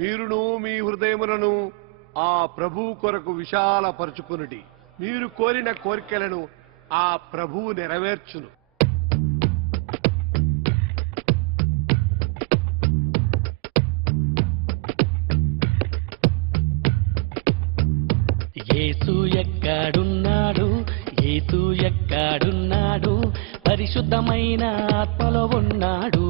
మీరును మీ హృదయములను ఆ ప్రభు కొరకు విశాలపరుచుకునుడి. మీరు కోరిన కోరికలను ఆ ప్రభువు నెరవేర్చును. యేసు ఎక్కడున్నాడు, యేసు ఎక్కడున్నాడు, పరిశుద్ధమైన ఆత్మలో ఉన్నాడు.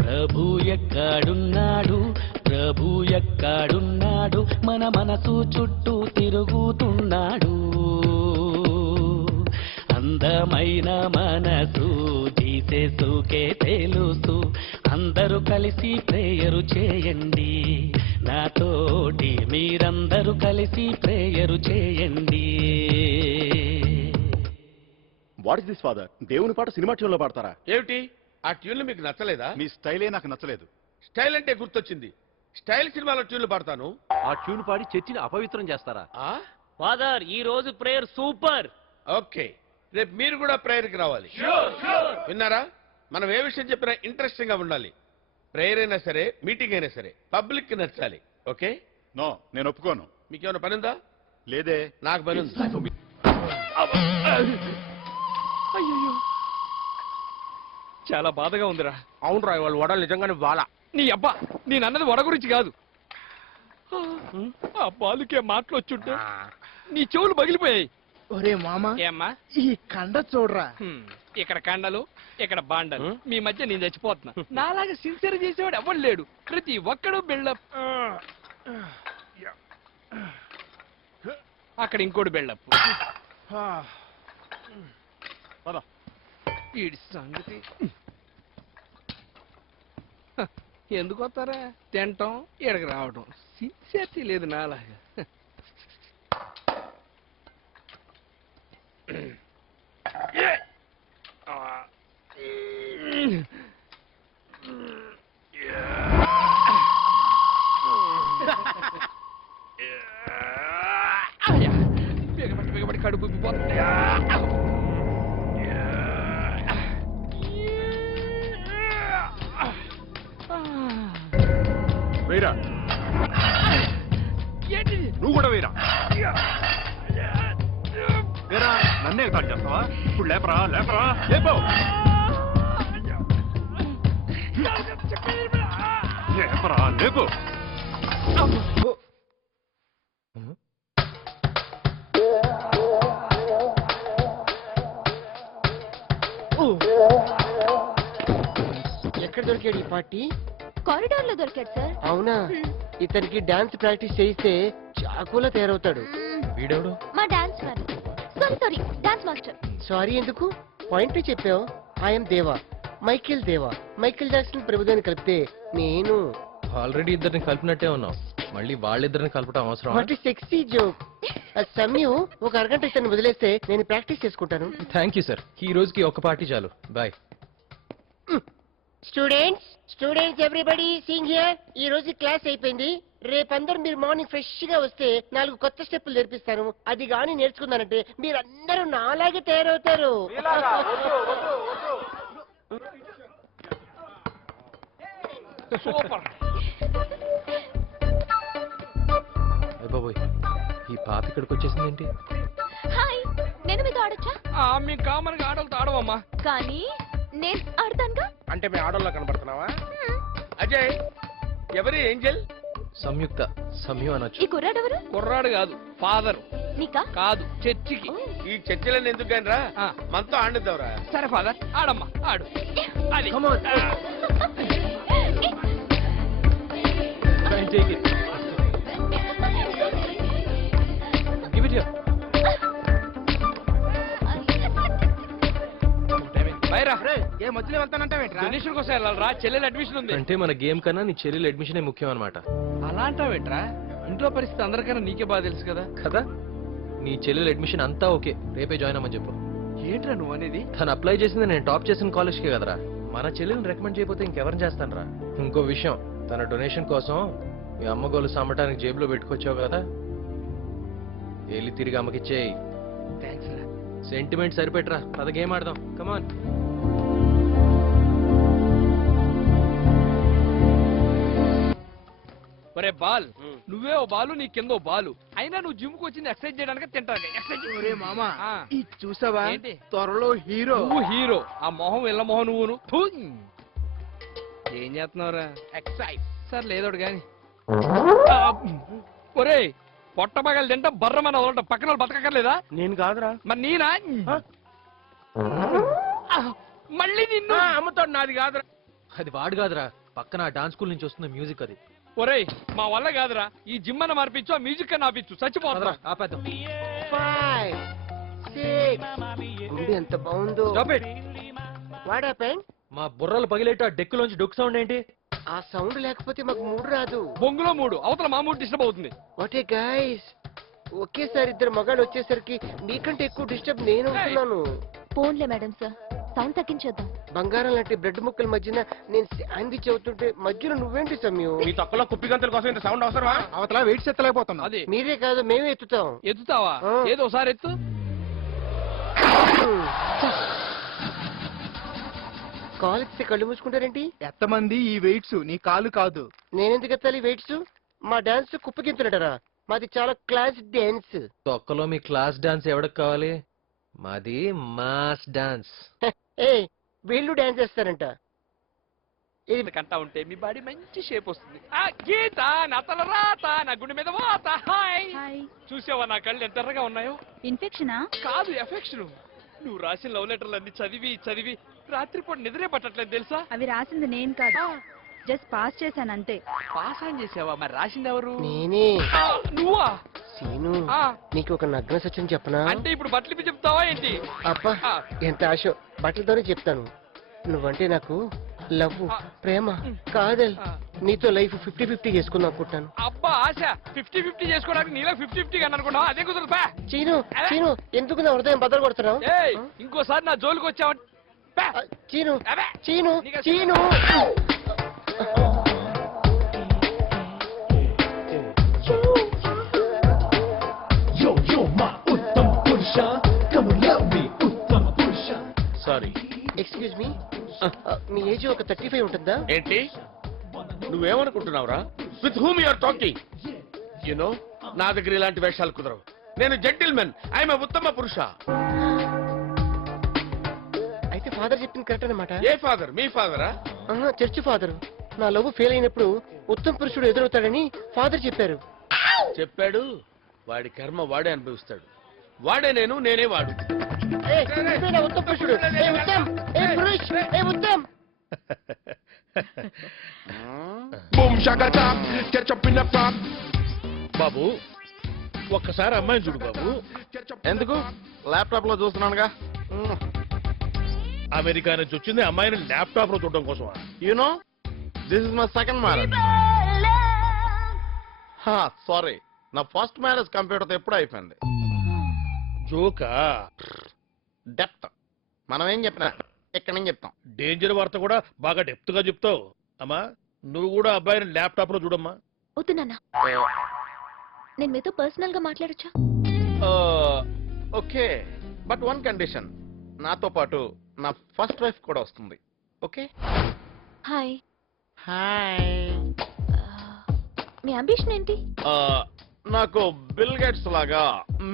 ప్రభు ఎక్కడున్నాడు, ప్రభు ఎక్కడున్నాడు, మన మనసు చుట్టూ తిరుగుతున్నాడు. అందమైన మనసు జీససుకే తెలుసు. అందరూ కలిసి ప్రేయరు చేయండి, నాతోటి మీరందరూ కలిసి ప్రేయరు చేయండి. What is this father? దేవుని పాట సినిమా ట్యూన్లో పాడతారా? ఏమిటి ఆ ట్యూన్లు మీకు నచ్చలేదా? మీ స్టైలే నాకు నచ్చలేదు. స్టైల్ అంటే గుర్తొచ్చింది. స్టైల్ సినిమాలో ట్యూన్లు పాడతాను. ఆ ట్యూన్ పాడి చర్చిని అపవిత్రం చేస్తారా? ఫాదర్, ఈ రోజు ప్రేయర్ సూపర్. ఓకే, రేపు మీరు కూడా ప్రేయర్కి రావాలి. విన్నారా? మనం ఏ విషయం చెప్పినా ఇంట్రెస్టింగ్ గా ఉండాలి. ప్రేయర్ అయినా సరే, మీటింగ్ అయినా సరే పబ్లిక్ కి నచ్చాలి. ఓకే? నో, నేను ఒప్పుకోను. మీకేమైనా పని ఉందా? లేదే. నాకు పని ఉంది. అయ్యో, చాలా బాధగా ఉందిరా. అవును రా, వాళ్ళు వడలు నిజంగానే వాలా. నీ అబ్బా, నేనన్నది వడ గురించి కాదు. ఆ బాలుకే మాటలు వచ్చుంటే నీ చెవులు పగిలిపోయాయి. ఒరే మామ, ఏమ్మా ఈ కండ చూడరా. ఇక్కడ కండలు, ఇక్కడ బాండలు. మీ మధ్య నేను చచ్చిపోతున్నా. నాలాగా సిన్సియర్ చేసేవాడు ఎవడు లేడు. ప్రతి ఒక్కడు బిల్డప్. అక్కడ ఇంకోటి బిల్డప్. వీడి సంగతి ఎందుకు వస్తారా? తింటాం, ఇక్కడికి రావడం. సిన్సియర్టీ లేదు నాలాగా. బిగబడి కడుపు ఉబ్బిపోతుంది. వేరా, ఏంటి నువ్వు కూడా వేరా. వేరా, నన్నే కాల్ చేస్తావా? ఇప్పుడు లేపరా, లేపరా, లేపో. లేపరా, లేపు. ఎక్కడ దొరికాడు ఈ పార్టీ? కారిడార్ లో దొరికాడు సార్. అవునా? ఇతనికి డాన్స్ ప్రాక్టీస్ చేయిస్తే చాకులా తయారవుతాడు. వీడెవడు? మా dance sorry dance master. Sorry ఎందుకు? పాయింట్ చెప్పావు. ఐఎమ్ దేవా, మైకేల్ దేవా. మైకేల్ జాక్సన్ ప్రభుత్వాన్ని కలిపితే నేను. ఆల్రెడీ ఇద్దరిని కలిపినట్టే ఉన్నాం, మళ్ళీ వాళ్ళిద్దరిని కలపడం అవసరం? What sexy joke. సమయం ఒక అరగంట ఇతన్ని వదిలేస్తే నేను ప్రాక్టీస్ చేసుకుంటాను. థ్యాంక్ యూ సార్, ఈ రోజుకి ఒక పార్టీ చాలు. Bye. Students everybody sing here. ఈ రోజు క్లాస్ అయిపోయింది. రేపందరూ మీరు మార్నింగ్ ఫ్రెష్ గా వస్తే 4 కొత్త స్టెప్పులు నేర్పిస్తాను. అది గాని నేర్చుకున్నారంటే మీరందరూ నాలాగే తయారవుతారు. సూపర్. బాబోయ్, ఈ పాప ఇక్కడికి వచ్చేసింది ఏంటి? హాయ్, నేను మీతో ఆడొచ్చా? మేము కామన్ గా ఆడలతో ఆడవమ్మా. కానీ నేను ఆడతానుగా. అంటే మీ ఆడోళ్ళ కనబడుతున్నావా? అజయ్, ఎవరి ఏంజల్? సంయుక్త, సమయం అనొచ్చు. ఈ కుర్రాడెవరు? కుర్రాడు కాదు, ఫాదర్. నీకా? కాదు, చర్చికి. ఈ చర్చలను ఎందుకు కానీ రా, మనతో ఆడిద్దాంరా. సరే ఫాదర్, ఆడమ్మా, ఆడు. అది Give it here. ఏ మధ్యలో వెళ్తానంటావేంట్రా? డొనేషన్ కోసం వెళ్ళాలరా, చెల్లెలు అడ్మిషన్ ఉంది. అంటే మన గేమ్ కన్నా నీ చెల్లెలు అడ్మిషనే ముఖ్యం అనమాట. అలా అంటావేంట్రా? ఇంట్లో పరిస్థితి అందరికన్నా నీకే బాగా తెలుసు కదా. కదా, నీ చెల్లెలు అడ్మిషన్ అంతా ఓకే, రేపే జాయిన్ అవ్వమని చెప్పు. ఏంట్రా నువ్వు అనేది? తను అప్లై చేసింది నేను టాప్ చేసిన కాలేజ్కే కదరా. మన చెల్లెని రికమెండ్ చేయకపోతే ఇంకెవరిని చేస్తానరా? ఇంకో విషయం, తన డొనేషన్ కోసం మీ అమ్మగోలు సమ్మటానికి జేబులో పెట్టుకొచ్చావు కదా, వెళ్ళి తిరిగి అమ్మకిచ్చేయి. థ్యాంక్స్ రా. సెంటిమెంట్ సరిపెట్టరా, పద గేమ్ ఆడదాం. కమాన్. ఒరే బాల్ నువ్వే ఓ బాలు నీ కింద ఓ బాలు అయినా నువ్వు జిమ్ కు వచ్చింది ఎక్సర్సైజ్ చేయడానికి తింటాను ఎక్సర్సైజ్ మామా ఆ. ఇది చూసావా ఏంటి? త్వరలో హీరో నువ్వు హీరో ఆ మొహం ఇళ్ళ మొహం నువ్వును ఫు. ఏం చేస్తున్నావురా ఎక్సైజ్ సార్ లేదోడు గాని ఒరే పొట్ట పగలు తింటా బర్రమని వదలటం పక్కన వాళ్ళు బతకక్కర్లేదా నేను కాదురా మరి నేనా మళ్ళీ నిన్ను అమ్మతో నాది కాదురా అది వాడు కాదురా పక్కన డాన్స్ స్కూల్ నుంచి వస్తున్న మ్యూజిక్ అది. ఒరేయ్ మా వల్ల కాదురా ఈ జిమ్ అన్న మార్పించు ఆ మ్యూజిక్ అన్న ఆపించు చచ్చిపోతురా పదరా, ఆపేద్దాం. 5 6 గుండె ఎంత బాగుందో. Stop it. What happen? మా బుర్రలు పగిలేట డెక్కులోంచి డొక్ సౌండ్ ఏంటి? ఆ సౌండ్ లేకపోతే మాకు మూడు రాదు. బొంగులో మూడు అవతల మా మూడు డిస్టర్బ్ అవుతుంది వాట్ ఏ గైస్, ఒకేసారి ఇద్దరు మగాళ్ళు వచ్చేసరికి మీకంటే ఎక్కువ డిస్టర్బ్ నేను అవుతున్నాను. ఫోన్లే మేడం సార్, సౌండ్ తగ్గించేద్దాం. బంగారం లాంటి బ్రెడ్ ముక్కల మధ్యన నేను శాండ్విచ్ అవుతుంటే మధ్యలో నువ్వేంటి సమయం? మీ తొక్కలో కుప్పి గంతుల కోసం ఇంత సౌండ్ అవసరమా? అవతల వెయిట్ ఎత్తలేకపోతున్నా. అది మీరే కాదు మేమే ఎత్తుతాం. ఎత్తుతావా ఆ. ఏదో ఒకసారి ఎత్తు కాలు ఎత్తితే కళ్ళు మూసుకుంటారేంటి? ఎంతమంది ఈ వెయిట్స్ నీ కాలు కాదు. నేనెందుకు ఎత్తాలి వెయిట్స్? మా డాన్స్ కుప్పగింతున్నటారా? మాది చాలా క్లాస్ డాన్స్. తొక్కలో మీ క్లాస్ డాన్స్ ఎవరికి కావాలి? మాది మాస్ డాన్స్. ఏ వీళ్ళు డాన్స్ చేస్తారంట. ఇది కంటా ఉంటే మీ బాడీ మంచి షేప్ వస్తుంది. ఆ గీత నా తల రాత నా గుండె మీద వాత హాయ్ చూసావా నా కళ్ళు ఎంత ఎర్రగా ఉన్నాయో? ఇన్ఫెక్షనా? కాదు ఎఫెక్షన్. నువ్వు రాసిన లవ్ లెటర్లు అన్ని చదివి చదివి రాత్రిపూట నిద్రే పట్టట్లేదు తెలుసా? అవి రాసింది నేను కాదు, జస్ట్ పాస్ చేశాను అంతే. పాస్ ఆన్ చేసావా? మరి రాసింది ఎవరు? నేనే. ఆ, నువ్వా? సీను, ఆ, నీకు ఒక నగ్న సత్యం చెప్పనా? అంటే ఇప్పుడు బట్టలు చెప్తావా ఏంటి? అబ్బా ఆ. ఎంత ఆశ. బట్టలతోనే చెప్తాను. నువ్వంటే నాకు లవ్, ప్రేమ, కాదల్. ఆ. నీతో లైఫ్ 50-50 చేసుకుందాం అనుకుంటాను. అబ్బా ఆశ 50-50 చేసుకోవడానికి నీలో 50-50 అని అనుకున్నావా? అదే కుదరదు బా. చీను, చీను, ఎందుకు నా హృదయం బద్దలు కొడుతున్నావు? ఏయ్ ఇంకోసారి నా జోలికి వచ్చావంటే బా. చీను, అబ్బే. చీను, నీకు చీను. సారీ. ఎక్స్క్యూజ్ మీ, మీ ఏజ్ ఒక 35 ఉంటుందా? ఏంటి నువ్వేమనుకుంటున్నావురా? With whom you are talking? No నా దగ్గర ఇలాంటి వేషాలు కుదరవు. నేను జెంటిల్మెన్, ఐఎమ్ ఉత్తమ పురుష. అయితే ఫాదర్ చెప్పింది కరెక్ట్ అనమాట. ఏ ఫాదర్? మీ ఫాదరా? Church father. నా లవ్ ఫెయిల్ అయినప్పుడు ఉత్తమ పురుషుడు ఎదురవుతాడని ఫాదర్ చెప్పారు. చెప్పాడు. వాడి కర్మ వాడే అనుభవిస్తాడు. వాడే నేను, నేనే వాడు. ఏ, నువ్వే నా ఉత్తమ పురుషుడు. ఏ ఉత్తమ్, ఏ పురుష్, ఏ ఉత్తమ్. బాబు ఒక్కసారి అమ్మాయిని చూడు బాబు. ఎందుకు? ల్యాప్టాప్ లో చూస్తున్నానుగా. అమెరికా నుంచి వచ్చింది అమ్మాయిని ల్యాప్టాప్ లో చూడడం కోసం. You know this is my second marriage. Sorry, నా ఫస్ట్ మ్యారేజ్ కంప్యూటర్ తో ఎప్పుడు అయిపోయింది. జోకా? డెప్త్ మనం ఏం చెప్పినా ఇక్కడ నుంచి చెప్తాం. డేంజర్ వార్త కూడా బాగా డెప్త్ గా చెప్తావు. అమ్మా నువ్వు కూడా అబ్బాయిని ల్యాప్టాప్ లో చూడమ్మా. వద్దు నాన్న, నేను మీతో పర్సనల్ గా మాట్లాడొచ్చా? Okay, but one condition. నాతో పాటు నా ఫస్ట్ వైఫ్ కూడా వస్తుంది. ఓకే? హాయ్. హాయ్. మీ అంబిషన్ ఏంటి? నాకు బిల్ గేట్స్ లాగా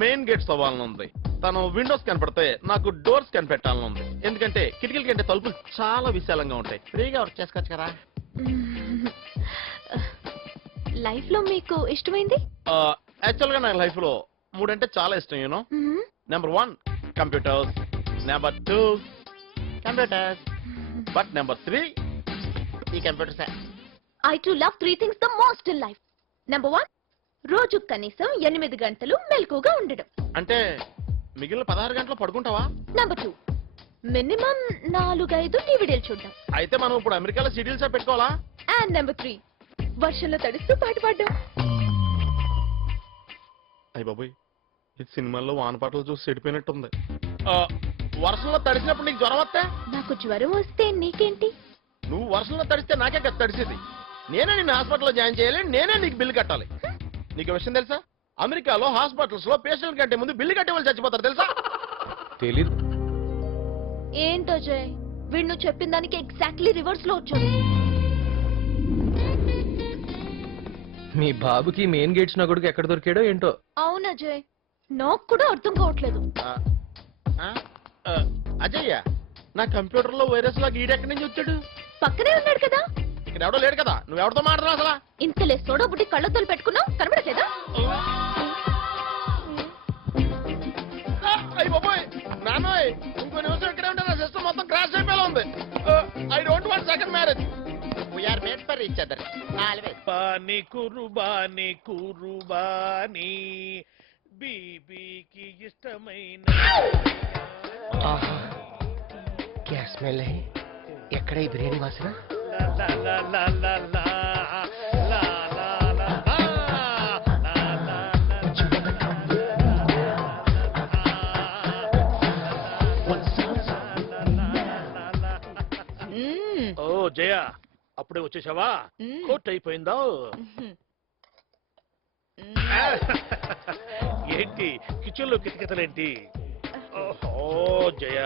మెయిన్ గేట్స్ అవ్వాలని ఉంది. తను విండోస్ కనపడితే నాకు డోర్స్ కనిపెట్టాలని ఉంది. ఎందుకంటే కిటికీల కంటే తలుపులు చాలా విశాలంగా ఉంటాయి. ఫ్రీగా వర్క్ చేసుకోవచ్చు కదా. లైఫ్ లో మీకు ఇష్టమైంది? యాక్చువల్ గా నా లైఫ్ లో 3 అంటే చాలా ఇష్టం. You know, number 1 computers, number 2 computers, but number 3 ఈ computers. I too love 3 things the most in life. Number 1, రోజు కనీసం 8 గంటలు మెలకుగా ఉండడం. అంటే మిగిలిన 16 గంటలు పడుకుంటావా? Number 2, మినిమం 4-5 టీవీడీలు చూడడం. అయితే మనం ఇప్పుడు అమెరికాలో షెడ్యూల్స్ పెట్టుకోవాలా? And number 3, వర్షంలో తడుస్తూ పాట పాడడం. అయ్య బాబోయ్, ఇది సినిమాల్లో వానపాటలు చూసి చెడిపోయినట్టుంది. వర్షంలో తడిసినప్పుడు నీకు జ్వరం వస్తే? నాకు జ్వరం వస్తే నీకేంటి? నువ్వు వర్షంలో తడిస్తే నాకే కదా తడిసేది. నేనే నిన్ను హాస్పిటల్లో జాయిన్ చేయాలి, నేనే నీకు బిల్లు కట్టాలి. నీకు విషయం తెలుసా? అమెరికాలో హాస్పిటల్స్ లో పేషెంట్ కంటే ముందు బిల్లు కట్టే వాళ్ళు చచ్చిపోతారు తెలుసా? తెలీదు. ఏంటో జయ్, వీడు నువ్వు చెప్పిన దానికి ఎగ్జాక్ట్లీ రివర్స్ లో వచ్చాడు. మీ బాబుకి మెయిన్ గేట్స్ నా కొడుకు ఎక్కడ దొరికాడో ఏంటో. అవును అజయ్, నాకు కూడా అర్థం కావట్లేదు. అజయ్య, నా కంప్యూటర్ లో వైరస్ లాగా ఈడెక్కడి నుంచి వచ్చాడు? పక్కనే ఉన్నాడు కదా. ఇక్కడ ఎవడో లేడు కదా, నువ్వెవరితో మాట్లాడుతున్నావు అసలు? ఇంతలే సోడా బుడ్డి కళ్ళొద్దలు పెట్టుకున్నావు, కనబడట్లేదా? అయ్యి బాబోయ్, నాన్నోయ్, ఇంకో నిమిషం ఇక్కడే ఉంటే నా సిస్టమ్ మొత్తం క్రాష్ అయిపోయేలా ఉంది. I don't want second marriage. We are made for each other. బాని కురుబాని బీబీకి ఇష్టమైన గ్యాస్ స్మెల్ ఎక్కడ ఈ బిర్యానీ వాసన? లా లా లా లా లా లా లా లా లా లా లా ఓ జయ, అప్పుడే వచ్చేసావా? కోట్ అయిపోయిందా? ఏంటి కిచెన్ లో కిటకిటలేంటి? ఓ జయ,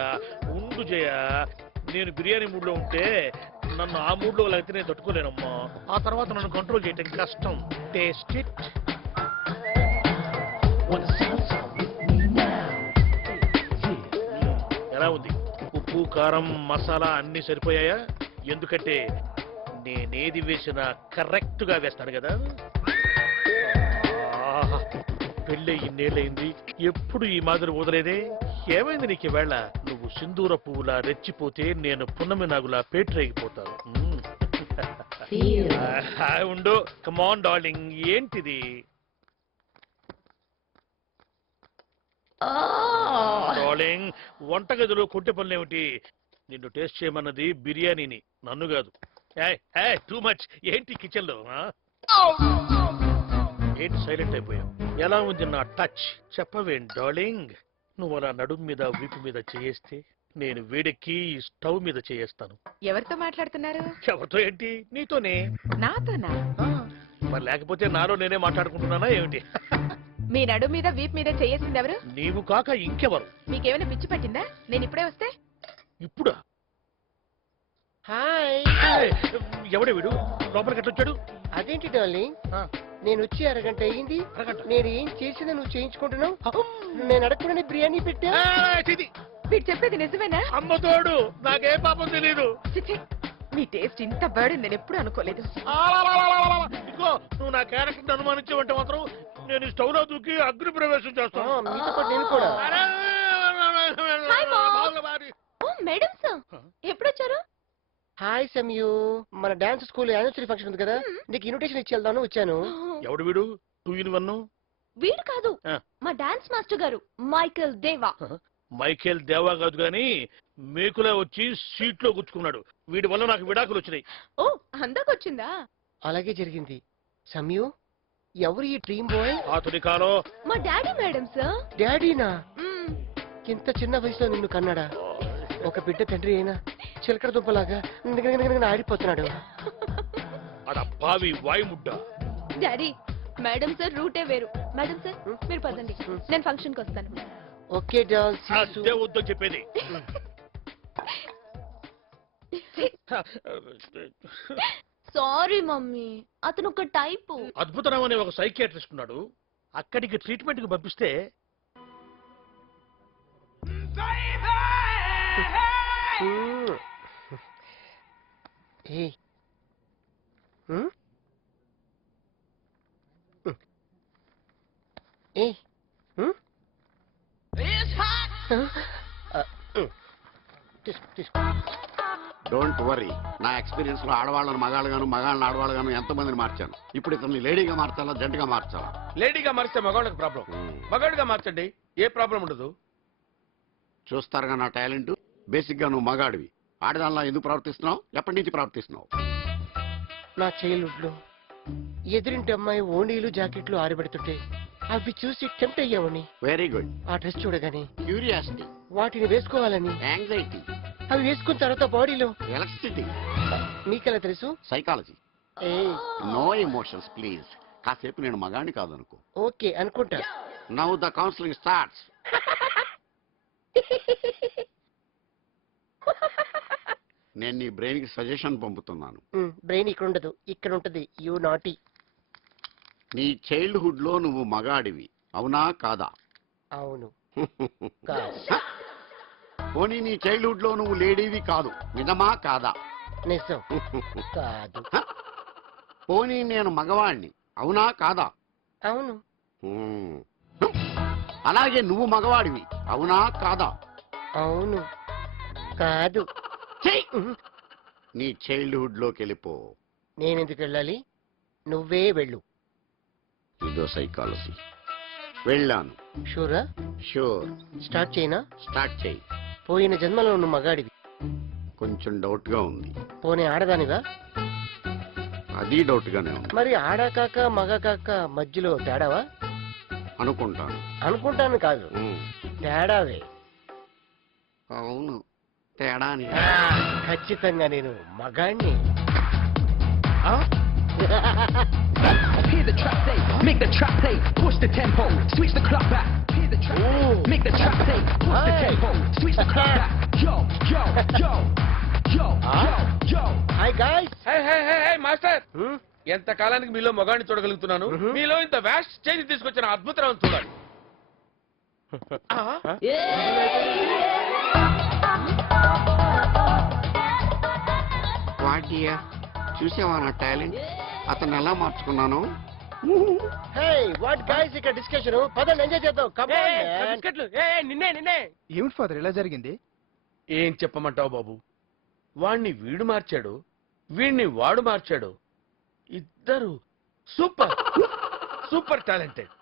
ఉండు జయ, నేను బిర్యానీ మూడ్ లో ఉంటే నన్ను ఆ మూడ్ లో అయితే నేను తట్టుకోలేనమ్మా. ఆ తర్వాత నన్ను కంట్రోల్ చేయటం కష్టం. Taste it. ఎలా ఉంది? ఉప్పు, కారం, మసాలా అన్ని సరిపోయాయా? ఎందుకంటే నేనేది వేసినా కరెక్ట్ గా వేస్తాను కదా. ఆహా, పెళ్ళి ఇన్నేళ్ళయింది, ఎప్పుడు ఈ మాదిరి వదలేదే. ఏమైంది నీకు ఈవేళ? నువ్వు సింధూర పువ్వులా రెచ్చిపోతే నేను పున్నమి నాగులా పేటరేగిపోతాను. ఉండు, కమాన్ డార్లింగ్. ఏంటిది? డార్లింగ్, వంటగదిలో కొట్టె పనులేమిటి? నిన్ను టేస్ట్ చేయమన్నది బిర్యానీని, నన్ను కాదు. Too much. ఏంటి కిచెన్ లో? ఏంటి సైలెంట్ అయిపోయావు? ఎలా ఉంది నా టచ్? చెప్పవేం డార్లింగ్? నువ్వు అలా నడుము మీద, వీపు మీద చేయేస్తే నేను వేడెక్కి ఈ స్టవ్ మీద చేయేస్తాను. ఎవరితో మాట్లాడుతున్నారు? ఎవరితో ఏంటి? నీతోనే. నాతోనా? మరి లేకపోతే నాలో నేనే మాట్లాడుకుంటున్నానా ఏమిటి? మీ నడు మీద వీప్ మీద చేసింది ఎవరు? నీవు కాక ఇంకెవరు? మీకేమైనా పిచ్చి పట్టిందా? నేను ఇప్పుడే వస్తే? ఇప్పుడా? హాయ్. ఎవడే వీడు? లోపలికి ఎట్లొచ్చాడు? అదేంటి డార్లింగ్, నేను వచ్చి అరగంట అయ్యింది. నేను ఏం చేసినా నువ్వు చేయించుకుంటున్నావు. నేను అడగకుండా బిర్యానీ పెట్టా. వీడు చెప్పేది నిజమేనా? అమ్మ తోడు, నాకే పాపం తెలీదు. చిచి, మీ టేస్ట్ ఇంత బర్డ్ నేను ఎప్పుడు అనుకోలేదు. ఇదిగో, నువ్వు నా క్యారెక్టర్ అనుమానించావంటే మాత్రం నేను స్టవ్ లో దూకి అగ్ని ప్రవేశం చేస్తాను. మీతో పాటు నేను కూడా. మేడం సార్, ఎప్పుడొచ్చారు? హాయ్ సమయు, మన డాన్స్ స్కూల్ యానివర్సరీ ఫంక్షన్ ఉంది కదా, నీకు ఇన్విటేషన్ ఇచ్చి వెళ్దాను వచ్చాను. ఎవడు వీడు? 2 in 1? వీడు కాదు, మా డాన్స్ మాస్టర్ గారు మైకేల్ దేవా. మైకేల్ దేవా కాదు గాని మేకులా వచ్చి సీట్ లో గుచ్చుకున్నాడు. వీడి వల్ల నాకు విడాకులు వచ్చినాయి. ఓ, అందకొచ్చిందా? అలాగే జరిగింది. సమయు, ఎవరు ఈ డ్రీమ్ బాయ్? అతని కాలో మా డాడీ మేడం సార్. డాడీనా? ఇంత చిన్న వయసులో నిన్ను కన్నాడా? ఒక బిడ్డ తండ్రి అయినా చిలకడ దుంపలాగా ఆడిపోతున్నాడు. అడబ్బావి వాయుముడ్డ. డాడీ, మేడం సార్ రూటే వేరు. మేడం సార్, మీరు పదండి, నేను ఫంక్షన్ కి వస్తాను. Okay doll. అదే వద్దని చెప్పేది. సారీ మమ్మీ, అతను ఒక టైపు. అద్భుతరావు అనే ఒక సైకియాట్రిస్ట్ ఉన్నాడు. అక్కడికి ట్రీట్మెంట్ కి పంపిస్తే డోంట్ వరీ, నా ఎక్స్పీరియన్స్ లో ఆడవాళ్ళను మగాళ్ళగాను, మగాళ్ళని ఆడవాళ్ళగాను ఎంతమందిని మార్చాను. ఇప్పుడు ఇతన్ని లేడీగా మార్చాలా, జంటగా మార్చాలా? లేడీగా మారిస్తే మగవాళ్ళకి ప్రాబ్లం, మగాడిగా మార్చండి, ఏ ప్రాబ్లం ఉండదు. చూస్తారుగా నా టాలెంట్. బేసిక్ గా నువ్వు మగాడివి, ఆడదానిలా ఎందుకు ప్రవర్తిస్తున్నావు? ఎప్పటి నుంచి ప్రవర్తిస్తున్నావు? నా చైల్డ్హుడ్ లో ఎదురింటి అమ్మాయి ఓణీలు జాకెట్లు ఆరబెడుతుంటే అవి చూసి టెంప్ట్ అయ్యామని. Very good. ఆ డ్రెస్ చూడగానే క్యూరియాసిటీ, వాటిని వేసుకోవాలని. యాంగ్జైటీ, అవి వేసుకున్న తర్వాత బాడీలో ఎలక్ట్రిసిటీ. మీకెలా తెలుసు? సైకాలజీ. No emotions please. కాసేపు నేను మగాడిని కాదనుకో. ఓకే అనుకుంటా. Now the counselling starts. నేను నీ బ్రెయిన్ కి సజెషన్ పంపుతున్నాను. బ్రెయిన్ ఇక్కడ ఉండదు, ఇక్కడ ఉంటది. You naughty. నీ చైల్డ్హుడ్ లో నువ్వు మగాడివి అవునా కాదా? అవును. కాదు. పోనీ నీ చైల్డ్హుడ్ లో నువ్వు లేడీవి కాదు నిజమా కాదా? నిజం. కాదు. పోనీ నేను మగవాణ్ణి అవునా కాదా? అవును. హ్మ్. అలాగే నువ్వు మగవాడివి అవునా కాదా? అవును. కాదు. ఛీ! నీ చైల్డ్హుడ్ లోకి వెళ్ళిపో. నేనెందుకు వెళ్ళాలి? నువ్వే వెళ్ళు. ఇదో సైకాలజీ. వెళ్ళాను. షూరా? షూర్. స్టార్ట్ చేయనా? స్టార్ట్ చేయి. పోయిన జన్మలో నువ్వు మగాడివి. కొంచెం డౌట్ గా ఉంది. పోనీ ఆడదానివా? అది డౌట్ గానే ఉంది. మరి ఆడ కాక మగ కాక మధ్యలో తేడావా? అనుకుంటాను. అనుకుంటాను కాదు, హ్మ్. తేడావే. అవును తేడాని. ఖచ్చితంగా నేను మగాణ్ణి. Hear the trap play, make the trap play, push the tempo, switch the clock back. Hear the trap play, make the trap play, push the tempo, switch the clock back. Yo, yo, yo, yo, yo, yo. Hi guys. Master ఎంత కాలానికి మీలో మొగాన్ని చూడగలుగుతున్నాను, మీలో ఇంత vast change తీసుకొచ్చిన అద్భుతం చూడాలి. వాటియా చూసావా నా టాలెంట్? అతను ఎలా మార్చుకున్నాను? హే వాట్ గాయ్స్, ఇక్కడ డిస్కషన్. పదండి ఎంజాయ్ చేద్దాం. Come on. నిన్నే ఏమిటి ఫాదర్ ఇలా జరిగింది? ఏం చెప్పమంటావు బాబు, వాణ్ణి వీడు మార్చాడు, వీణ్ణి వాడు మార్చాడు. ఇద్దరు సూపర్ సూపర్ టాలెంటెడ్.